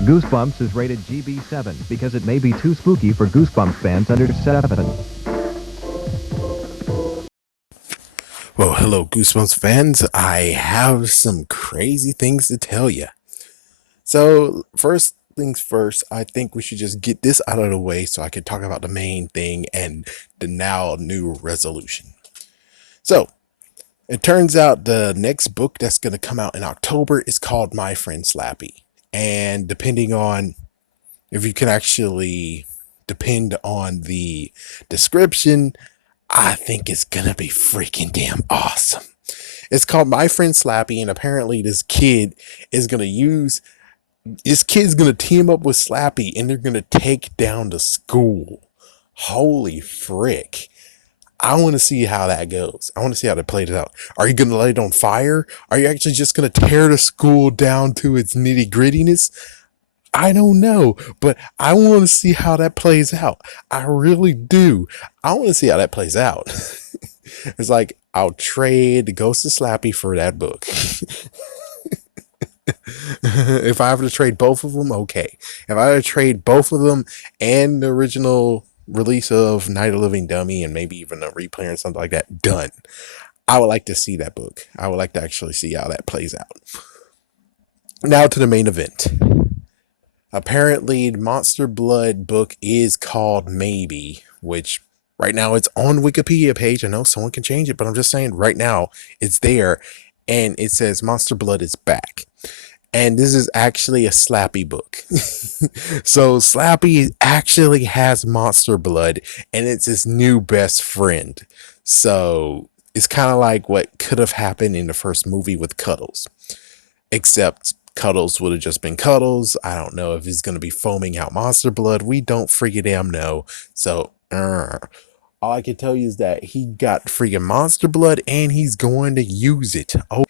Goosebumps is rated GB7 because it may be too spooky for Goosebumps fans under 7. Well, hello, Goosebumps fans. I have some crazy things to tell you. So, first things first, I think we should just get this out of the way so I can talk about the main thing and the now new resolution. So, it turns out the next book that's going to come out in October is called My Friend Slappy. And depending on if you can actually depend on the description, I think it's going to be freaking damn awesome. It's called My Friend Slappy, and apparently this kid's gonna team up with Slappy, and they're gonna take down the school. Holy frick. I want to see how that goes. I want to see how that plays out. Are you going to light it on fire? Are you actually just going to tear the school down to its nitty grittiness? I don't know, but I want to see how that plays out. I really do. I want to see how that plays out. It's like, I'll trade the Ghost of Slappy for that book. If I have to trade both of them, okay. If I have to trade both of them and the original release of Night of Living Dummy and maybe even a replay or something like that, done. I would like to see that book. I would like to actually see how that plays out. Now to the main event. Apparently, the Monster Blood book is called Maybe, which right now it's on Wikipedia page. I know someone can change it, but I'm just saying right now it's there, and it says Monster Blood is back. And this is actually a Slappy book. So Slappy actually has Monster Blood, and it's his new best friend. So it's kind of like what could have happened in the first movie with Cuddles. Except Cuddles would have just been Cuddles. I don't know if he's going to be foaming out Monster Blood. We don't freaking damn know. So, all I can tell you is that he got freaking Monster Blood, and he's going to use it. Oh,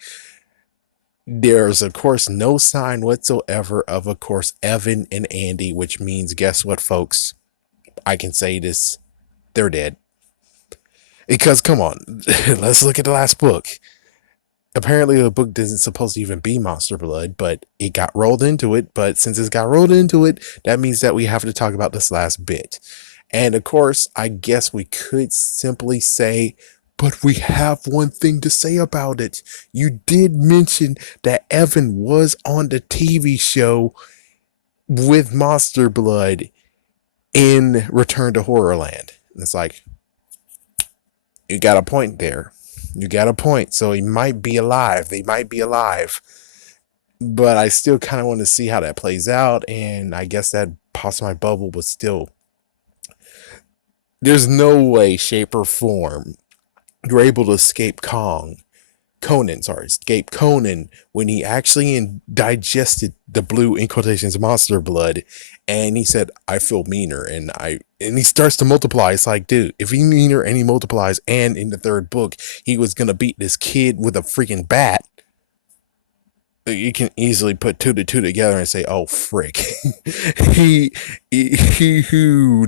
there's, of course, no sign whatsoever of course, Evan and Andy, which means, guess what, folks? I can say this. They're dead. Because, come on, let's look at the last book. Apparently, the book isn't supposed to even be Monster Blood, but it got rolled into it. But since it's got rolled into it, that means that we have to talk about this last bit. And, of course, I guess we could simply say, but we have one thing to say about it. You did mention that Evan was on the TV show with Monster Blood in Return to Horrorland. And it's like, you got a point there. You got a point. So he might be alive. They might be alive. But I still kind of want to see how that plays out. And I guess that pops my bubble, but still, there's no way, shape, or form you're able to escape escape Conan when he actually digested the blue, in quotations, Monster Blood, and he said, I feel meaner, and he starts to multiply. It's like, dude, if he's meaner and he multiplies, and in the third book he was gonna beat this kid with a freaking bat, you can easily put two to two together and say, oh frick.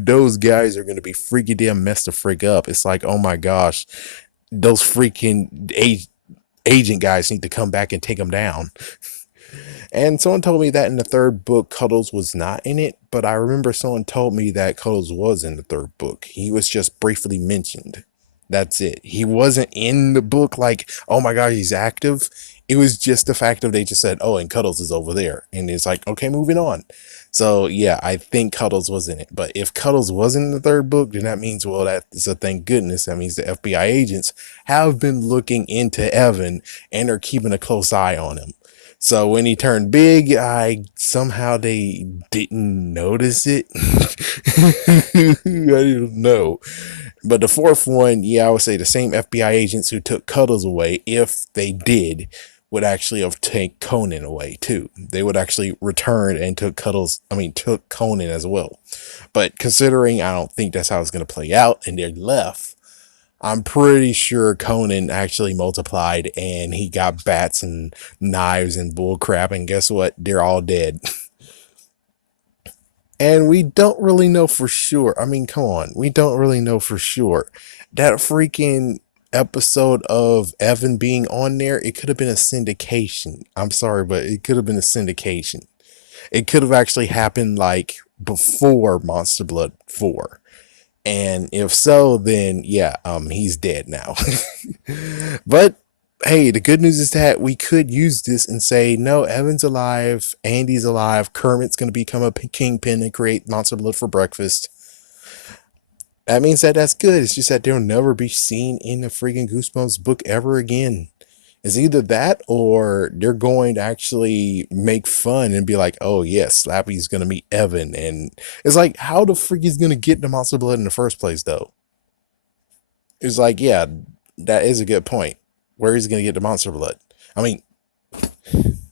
Those guys are gonna be freaking damn messed the frick up. It's like, oh my gosh, those freaking agent guys need to come back and take them down. And someone told me that in the third book, Cuddles was not in it, but I remember someone told me that Cuddles was in the third book. He was just briefly mentioned. That's it. He wasn't in the book like, oh my God, he's active. It was just the fact of they just said, oh, and Cuddles is over there. And it's like, okay, moving on. So yeah, I think Cuddles was in it. But if Cuddles wasn't in the third book, then that means, well, that's a thank goodness. That means the FBI agents have been looking into Evan and are keeping a close eye on him. So when he turned big, somehow they didn't notice it. I don't know. But the fourth one, yeah, I would say the same FBI agents who took Cuddles away, if they did, would actually have taken Conan away too. They would actually return and took Conan as well. But considering I don't think that's how it's going to play out, and they're left, I'm pretty sure Conan actually multiplied and he got bats and knives and bullcrap, and guess what? They're all dead. And we don't really know for sure. I mean, come on. We don't really know for sure. That freaking episode of Evan being on there, it could have been a syndication. I'm sorry, but it could have been a syndication. It could have actually happened like before Monster Blood 4. And if so, then yeah, he's dead now. But hey, the good news is that we could use this and say, no, Evan's alive, Andy's alive, Kermit's going to become a kingpin and create Monster Blood for breakfast. That means that that's good. It's just that they'll never be seen in the freaking Goosebumps book ever again. It's either that or they're going to actually make fun and be like, oh, yes, Slappy's going to meet Evan. And it's like, how the freak is going to get the Monster Blood in the first place, though? It's like, yeah, that is a good point. Where is he going to get the Monster Blood? I mean,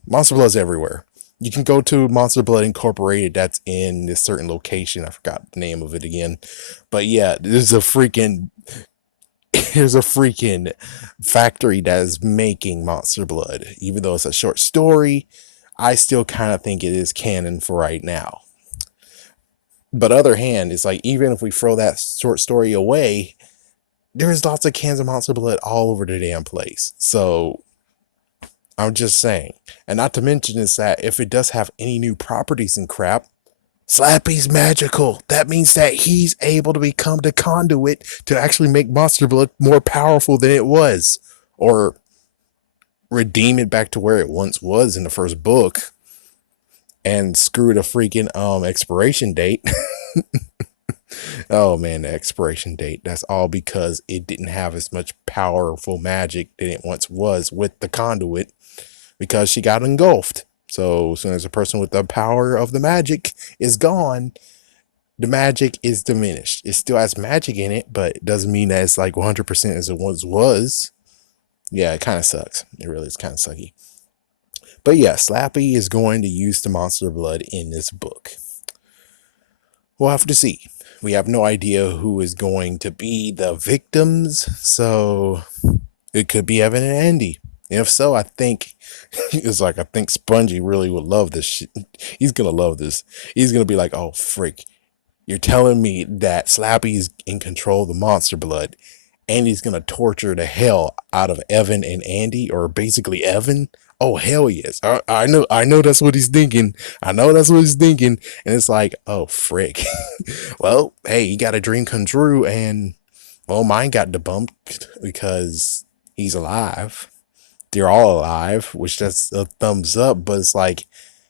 Monster Blood's everywhere. You can go to Monster Blood Incorporated that's in this certain location. I forgot the name of it again. But yeah, there's a freaking factory that is making Monster Blood. Even though it's a short story, I still kind of think it is canon for right now. But other hand, it's like, even if we throw that short story away, there's lots of cans of Monster Blood all over the damn place. So I'm just saying. And not to mention is that if it does have any new properties and crap, Slappy's magical. That means that he's able to become the conduit to actually make Monster Blood more powerful than it was. Or redeem it back to where it once was in the first book. And screw the freaking expiration date. Oh man, the expiration date. That's all because it didn't have as much powerful magic than it once was with the conduit. Because she got engulfed. So as soon as a person with the power of the magic is gone, the magic is diminished. It still has magic in it, but it doesn't mean that it's like 100% as it once was. Yeah, it kind of sucks. It really is kind of sucky. But yeah, Slappy is going to use the Monster Blood in this book. We'll have to see. We have no idea who is going to be the victims, so it could be Evan and Andy. If so, I think it's like, I think Spongy really would love this shit. He's gonna love this. He's gonna be like, oh frick, you're telling me that Slappy's in control of the Monster Blood and he's gonna torture the hell out of Evan and Andy, or basically Evan? Oh hell yes. I know that's what he's thinking. I know that's what he's thinking. And it's like, oh frick. Well, hey, he got a dream come true, and well, mine got debunked because he's alive. They're all alive, which that's a thumbs up, but it's like,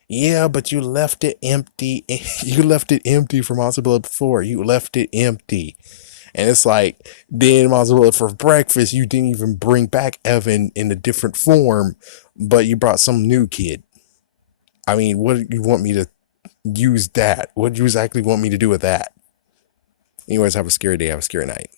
yeah, but you left it empty. You left it empty for Monster Blood before. You left it empty. And it's like, then Monster Blood for breakfast, you didn't even bring back Evan in a different form, but you brought some new kid. I mean, what do you want me to use that? What do you exactly want me to do with that? Anyways, have a scary day. Have a scary night.